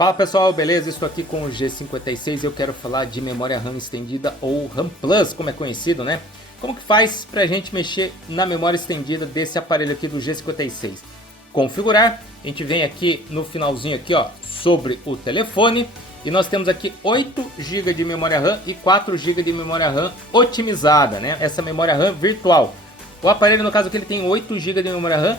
Fala pessoal, beleza? Estou aqui com o G56 e eu quero falar de memória RAM estendida ou RAM Plus, como é conhecido, né? Como que faz pra gente mexer na memória estendida desse aparelho aqui do G56? Configurar, a gente vem aqui no finalzinho aqui, ó, sobre o telefone e nós temos aqui 8 GB de memória RAM e 4 GB de memória RAM otimizada, né? Essa memória RAM virtual. O aparelho, no caso aqui, ele tem 8 GB de memória RAM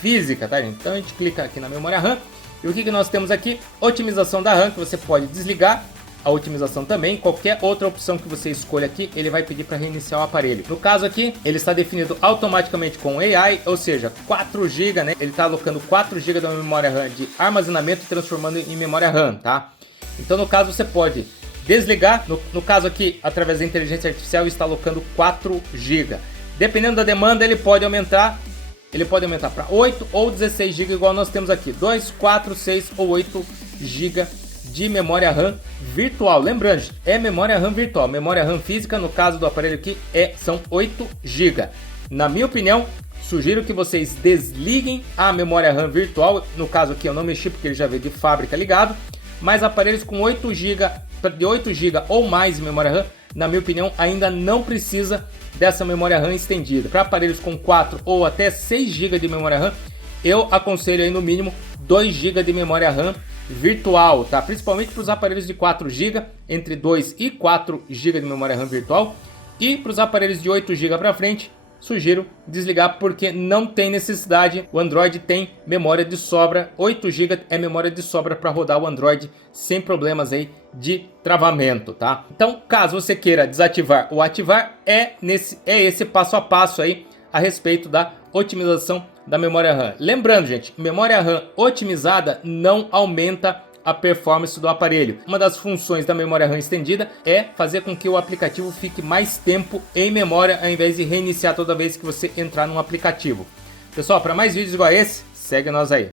física, tá, gente? Então a gente clica aqui na memória RAM. E o que nós temos aqui? Otimização da RAM, que você pode desligar a otimização também. Qualquer outra opção que você escolha aqui, ele vai pedir para reiniciar o aparelho. No caso aqui, ele está definido automaticamente com AI, ou seja, 4 GB, né? Ele está alocando 4 GB da memória RAM de armazenamento e transformando em memória RAM, tá? Então no caso você pode desligar, no caso aqui, através da inteligência artificial, está alocando 4 GB. Dependendo da demanda, ele pode aumentar para 8 ou 16 GB, igual nós temos aqui, 2, 4, 6 ou 8 GB de memória RAM virtual. Lembrando, é memória RAM virtual, memória RAM física, no caso do aparelho aqui, são 8 GB. Na minha opinião, sugiro que vocês desliguem a memória RAM virtual, no caso aqui eu não mexi porque ele já veio de fábrica ligado, mas aparelhos com 8 GB, de 8 GB ou mais de memória RAM, na minha opinião, ainda não precisa dessa memória RAM estendida. Para aparelhos com 4 ou até 6 GB de memória RAM, eu aconselho aí no mínimo 2 GB de memória RAM virtual, tá? Principalmente para os aparelhos de 4 GB, entre 2 e 4 GB de memória RAM virtual. E para os aparelhos de 8 GB para frente, sugiro desligar porque não tem necessidade. O Android tem memória de sobra, 8 GB é memória de sobra para rodar o Android sem problemas aí de travamento, tá? Então, caso você queira desativar ou ativar, é esse passo a passo aí a respeito da otimização da memória RAM. Lembrando, gente, memória RAM otimizada não aumenta a performance do aparelho. Uma das funções da memória RAM estendida é fazer com que o aplicativo fique mais tempo em memória, ao invés de reiniciar toda vez que você entrar num aplicativo. Pessoal, para mais vídeos igual a esse, segue nós aí.